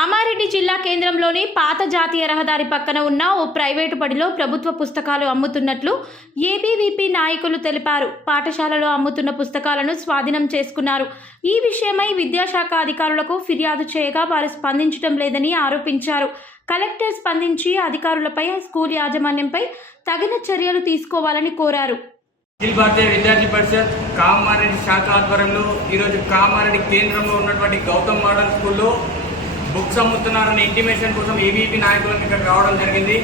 కామారెడ్డి జిల్లా కేంద్రంలోని పాత జాతీయ రహదారి పక్కన ఉన్న ఓ ప్రైవేటు బడిలో ప్రభుత్వ పుస్తకాలు అమ్ముతున్నట్లు ఏబీవీపీ నాయకులు తెలిపారు. పాఠశాలలో అమ్ముతున్న పుస్తకాలను స్వాధీనం చేసుకున్నారు. ఈ విషయమై విద్యాశాఖ అధికారులకు ఫిర్యాదు చేయగా వారు స్పందించడం లేదని ఆరోపించారు. కలెక్టర్ స్పందించి అధికారులపై స్కూల్ యాజమాన్యంపై తగిన చర్యలు తీసుకోవాలని కోరారు. అఖిల భారతీయ విద్యార్థి పరిషత్ కామారెడ్డి శాఖ ఆధ్వర్యంలో ఈరోజు కామారెడ్డి కేంద్రంలో ఉన్నటువంటి గౌతమ్ మోడల్ స్కూల్లో బుక్స్ అమ్ముతున్నారనే ఇంటిమేషన్ కోసం ఏబీపీ నాయకులను ఇక్కడ రావడం జరిగింది.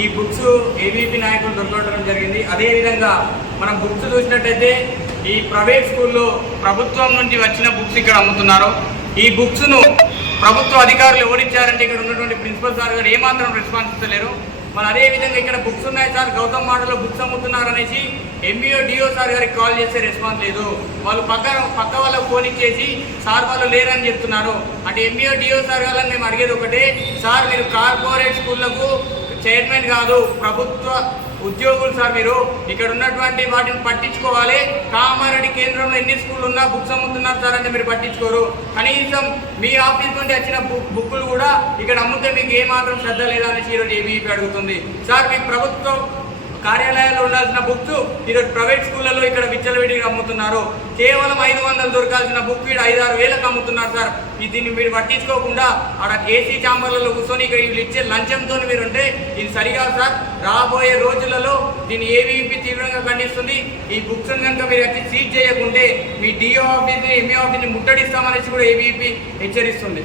ఈ బుక్స్ ఏబీపీ నాయకులు దొరకడం జరిగింది. అదేవిధంగా మనం బుక్స్ చూసినట్టయితే ఈ ప్రైవేట్ స్కూల్లో ప్రభుత్వం నుంచి వచ్చిన బుక్స్ ఇక్కడ అమ్ముతున్నారు. ఈ బుక్స్ను ప్రభుత్వ అధికారులు ఎవరిచ్చారంటే ఇక్కడ ఉన్నటువంటి ప్రిన్సిపల్ సార్ గారు ఏమాత్రం రెస్పాన్స్ ఇస్తలేరు. మరి అదేవిధంగా ఇక్కడ బుక్స్ ఉన్నాయి సార్, గౌతమ్ మోడల్లో బుక్స్ అమ్ముతున్నారు అనేసి ఎంఈఓ డిఓ సార్ గారికి కాల్ చేస్తే రెస్పాన్స్ లేదు. వాళ్ళు పక్క వాళ్ళకు ఫోన్ ఇచ్చేసి సార్ వాళ్ళు లేరని చెప్తున్నారు. అంటే ఎంఈఓ డిఓ సార్ గారిని మేము అడిగేది ఒకటే, సార్ మీరు కార్పొరేట్ స్కూళ్లకు చైర్మన్ కాదు, ప్రభుత్వ ఉద్యోగులు సార్, మీరు ఇక్కడ ఉన్నటువంటి వాటిని పట్టించుకోవాలి. కామారెడ్డి కేంద్రంలో ఎన్ని స్కూళ్ళు ఉన్నా బుక్స్ అమ్ముతున్నారు సార్ అంటే మీరు పట్టించుకోరు. కనీసం మీ ఆఫీస్ నుండి వచ్చిన బుక్కులు కూడా ఇక్కడ అమ్ముతే మీకు ఏమాత్రం శ్రద్ధ లేదా అనేసి ఈరోజు ఏబీవీపీ అడుగుతుంది. సార్ మీకు ప్రభుత్వం కార్యాలయాల్లో ఉండాల్సిన బుక్స్ ఈరోజు ప్రైవేట్ స్కూళ్ళలో ఇక్కడ విచ్చలవిడిగా అమ్ముతున్నారు. కేవలం 500 దొరకాల్సిన బుక్ వీడు 5-6 వేలకు అమ్ముతున్నారు సార్. దీన్ని మీరు పట్టించుకోకుండా అక్కడ ఏసీ ఛాంబర్లలో కూర్చొని ఇక్కడ వీళ్ళు ఇచ్చే లంచంతో మీరు ఉంటే ఇది సరికాదు సార్. రాబోయే రోజులలో దీన్ని ఏబీవీపీ తీవ్రంగా ఖండిస్తుంది. ఈ బుక్స్ కనుక మీరు వచ్చి సీజ్ చేయకుంటే మీ డిఓ ఆఫీస్ని ఎంఈ ఆఫీస్ని ముట్టడిస్తామనేసి కూడా ఏబీవీపీ హెచ్చరిస్తుంది.